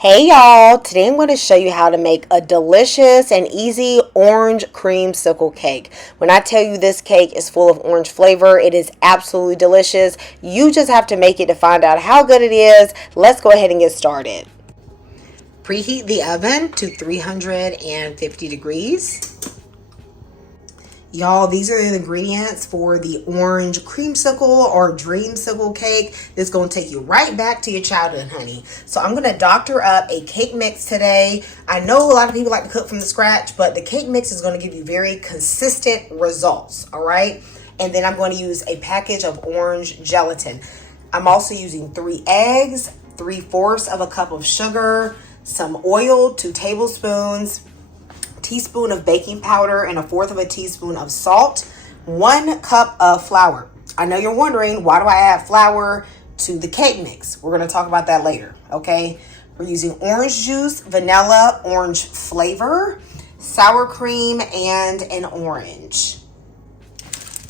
Hey y'all, today I'm going to show you how to make a delicious and easy orange creamsicle cake. When I tell you this cake is full of orange flavor, it is absolutely delicious. You just have to make it to find out how good it is. Let's go ahead and get started. Preheat the oven to 350 degrees. Y'all, these are the ingredients for the orange creamsicle or dreamsicle cake. This is going to take you right back to your childhood, honey. So I'm going to doctor up a cake mix today. I know a lot of people like to cook from the scratch, but the cake mix is going to give you very consistent results, all right? And then I'm going to use a package of orange gelatin. I'm also using 3 eggs, 3/4 of a cup of sugar, some oil, 2 tablespoons, teaspoon of baking powder, and 1/4 of a teaspoon of salt, 1 cup of flour. I know you're wondering, why do I add flour to the cake mix? We're going to talk about that later, okay? We're using orange juice, vanilla, orange flavor, sour cream, and an orange.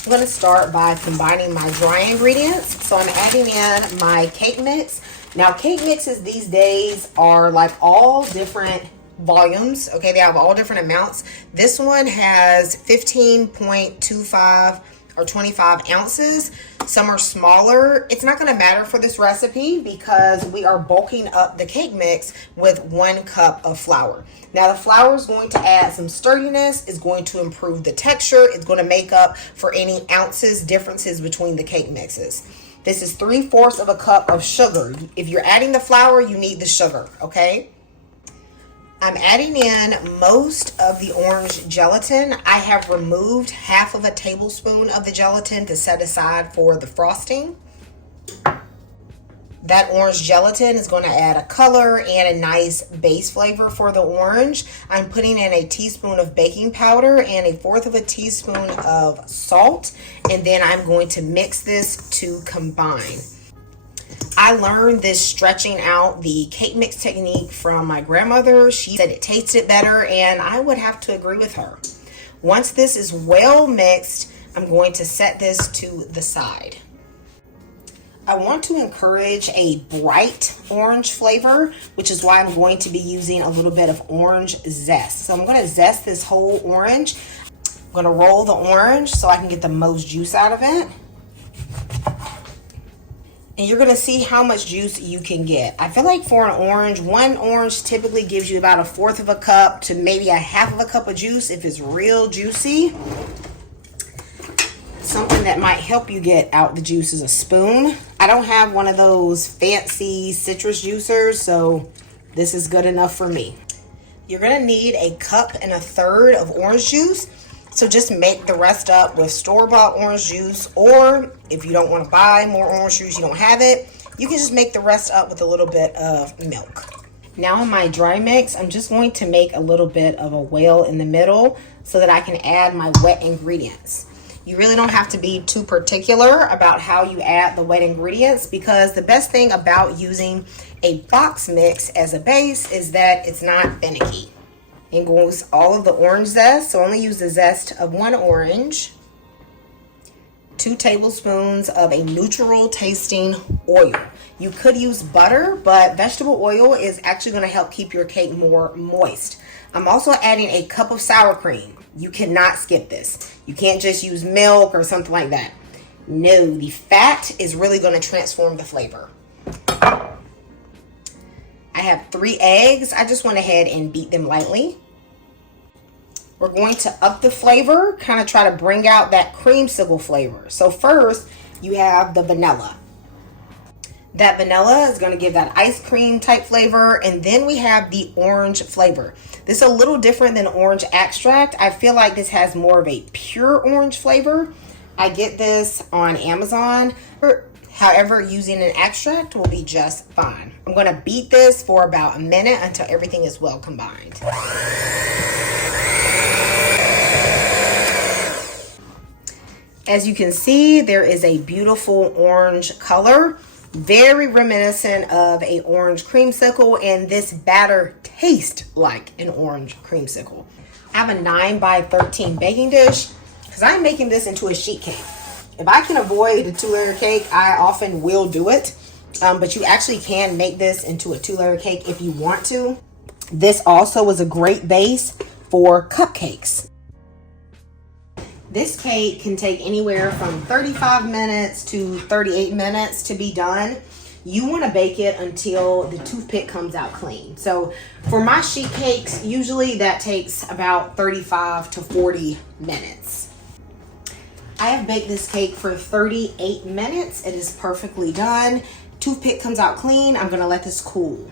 I'm going to start by combining my dry ingredients. So I'm adding in my cake mix. Now, cake mixes these days are like all different volumes, okay? They have all different amounts. This one has 15.25 or 25 ounces. Some are smaller. It's not going to matter for this recipe because we are bulking up the cake mix with 1 cup of flour. Now the flour is going to add some sturdiness, it's going to improve the texture, it's going to make up for any ounces differences between the cake mixes. This is 3/4 of a cup of sugar. If you're adding the flour, you need the sugar, okay? I'm adding in most of the orange gelatin. I have removed 1/2 of a tablespoon of the gelatin to set aside for the frosting. That orange gelatin is going to add a color and a nice base flavor for the orange. I'm putting in a teaspoon of baking powder and 1/4 of a teaspoon of salt, and then I'm going to mix this to combine. I learned this stretching out the cake mix technique from my grandmother. She said it tasted better, and I would have to agree with her. Once this is well mixed, I'm going to set this to the side. I want to encourage a bright orange flavor, which is why I'm going to be using a little bit of orange zest. So I'm going to zest this whole orange. I'm going to roll the orange so I can get the most juice out of it. And you're going to see how much juice you can get. I feel like for an orange, 1 orange typically gives you about 1/4 of a cup to maybe 1/2 of a cup of juice if it's real juicy. Something that might help you get out the juice is a spoon. I don't have one of those fancy citrus juicers, so this is good enough for me. You're going to need 1 1/3 cups of orange juice. So just make the rest up with store-bought orange juice, or if you don't want to buy more orange juice, you don't have it, you can just make the rest up with a little bit of milk. Now in my dry mix, I'm just going to make a little bit of a whale in the middle so that I can add my wet ingredients. You really don't have to be too particular about how you add the wet ingredients, because the best thing about using a box mix as a base is that it's not finicky. It goes all of the orange zest, so only use the zest of 1 orange, 2 tablespoons of a neutral tasting oil. You could use butter, but vegetable oil is actually going to help keep your cake more moist. I'm also adding 1 cup of sour cream. You cannot skip this. You can't just use milk or something like that. No, the fat is really going to transform the flavor. I have 3 eggs. I just went ahead and beat them lightly. We're going to up the flavor, kind of try to bring out that creamsicle flavor. So first, you have the vanilla. That vanilla is going to give that ice cream type flavor, and then we have the orange flavor. This is a little different than orange extract. I feel like this has more of a pure orange flavor. I get this on Amazon. However, using an extract will be just fine. I'm going to beat this for about a minute until everything is well combined. As you can see, there is a beautiful orange color, very reminiscent of a orange creamsicle, and this batter tastes like an orange creamsicle. I have a 9x13 baking dish because I'm making this into a sheet cake. If I can avoid a 2-layer cake, I often will do it. But you actually can make this into a 2-layer cake if you want to. This also is a great base for cupcakes. This cake can take anywhere from 35 minutes to 38 minutes to be done. You want to bake it until the toothpick comes out clean. So for my sheet cakes, usually that takes about 35 to 40 minutes. I have baked this cake for 38 minutes. It is perfectly done. Toothpick comes out clean. I'm going to let this cool.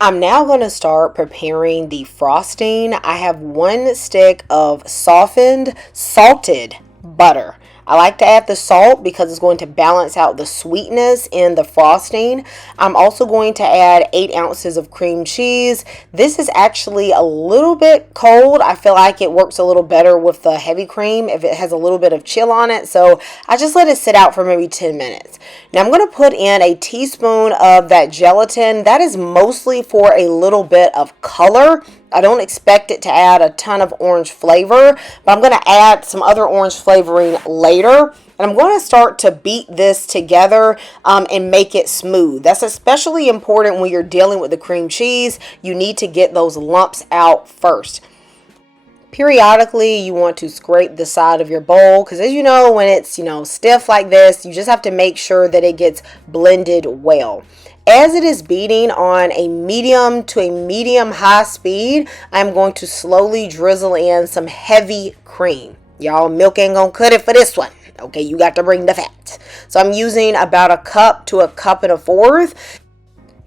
I'm now going to start preparing the frosting. I have 1 stick of softened, salted butter. I like to add the salt because it's going to balance out the sweetness in the frosting. I'm also going to add 8 ounces of cream cheese. This is actually a little bit cold. I feel like it works a little better with the heavy cream if it has a little bit of chill on it. So I just let it sit out for maybe 10 minutes. Now I'm going to put in a teaspoon of that gelatin. That is mostly for a little bit of color. I don't expect it to add a ton of orange flavor, but I'm going to add some other orange flavoring later. And I'm going to start to beat this together and make it smooth. That's especially important when you're dealing with the cream cheese. You need to get those lumps out first. Periodically, you want to scrape the side of your bowl because, as you know, when it's, stiff like this, you just have to make sure that it gets blended well. As it is beating on a medium to a medium high speed, I'm going to slowly drizzle in some heavy cream. Y'all, milk ain't gonna cut it for this one. Okay, you got to bring the fat. So I'm using about 1 cup to 1.25 cups.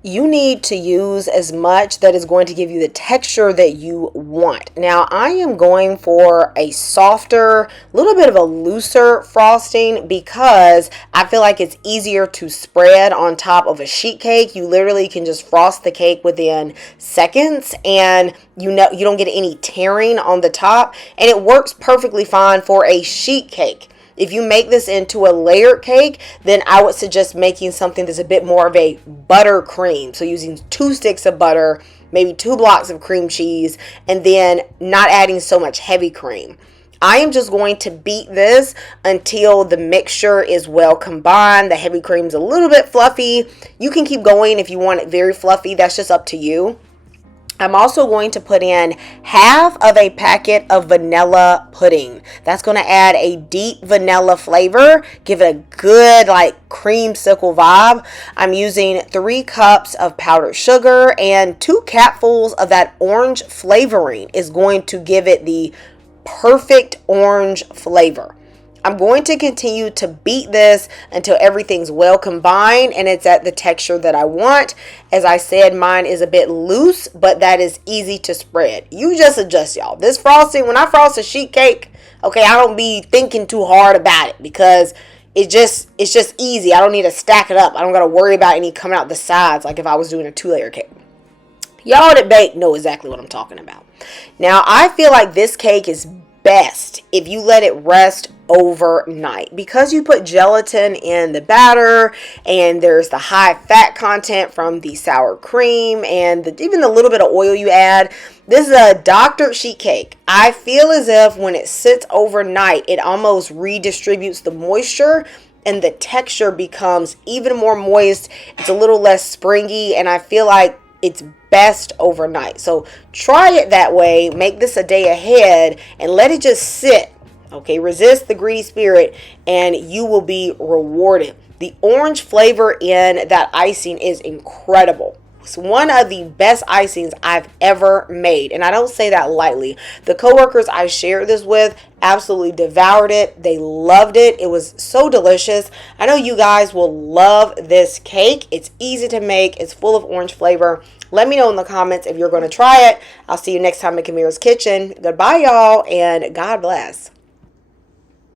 You need to use as much that is going to give you the texture that you want. Now, I am going for a softer, little bit of a looser frosting because I feel like it's easier to spread on top of a sheet cake. You literally can just frost the cake within seconds and you don't get any tearing on the top, and it works perfectly fine for a sheet cake. If you make this into a layered cake, then I would suggest making something that's a bit more of a buttercream. So using 2 sticks of butter, maybe 2 blocks of cream cheese, and then not adding so much heavy cream. I am just going to beat this until the mixture is well combined. The heavy cream is a little bit fluffy. You can keep going if you want it very fluffy. That's just up to you. I'm also going to put in half of a packet of vanilla pudding. That's going to add a deep vanilla flavor, give it a good creamsicle vibe. I'm using 3 cups of powdered sugar, and 2 capfuls of that orange flavoring is going to give it the perfect orange flavor. I'm going to continue to beat this until everything's well combined and it's at the texture that I want. As I said, mine is a bit loose, but that is easy to spread. You just adjust, y'all. This frosting, when I frost a sheet cake, okay, I don't be thinking too hard about it because it's just easy. I don't need to stack it up. I don't got to worry about any coming out the sides like if I was doing a 2-layer cake. Y'all that bake know exactly what I'm talking about. Now, I feel like this cake is best if you let it rest overnight because you put gelatin in the batter and there's the high fat content from the sour cream and even the little bit of oil you add. This is a doctored sheet cake. I feel as if when it sits overnight, it almost redistributes the moisture and the texture becomes even more moist. It's a little less springy, and I feel like it's best overnight. So try it that way. Make this a day ahead and let it just sit. Okay, resist the greedy spirit and you will be rewarded. The orange flavor in that icing is incredible. It's one of the best icings I've ever made, and I don't say that lightly. The coworkers I shared this with absolutely devoured it. They loved it. It was so delicious. I know you guys will love this cake. It's easy to make. It's full of orange flavor. Let me know in the comments if you're going to try it. I'll see you next time in Kamira's Kitchen. Goodbye, y'all, and God bless.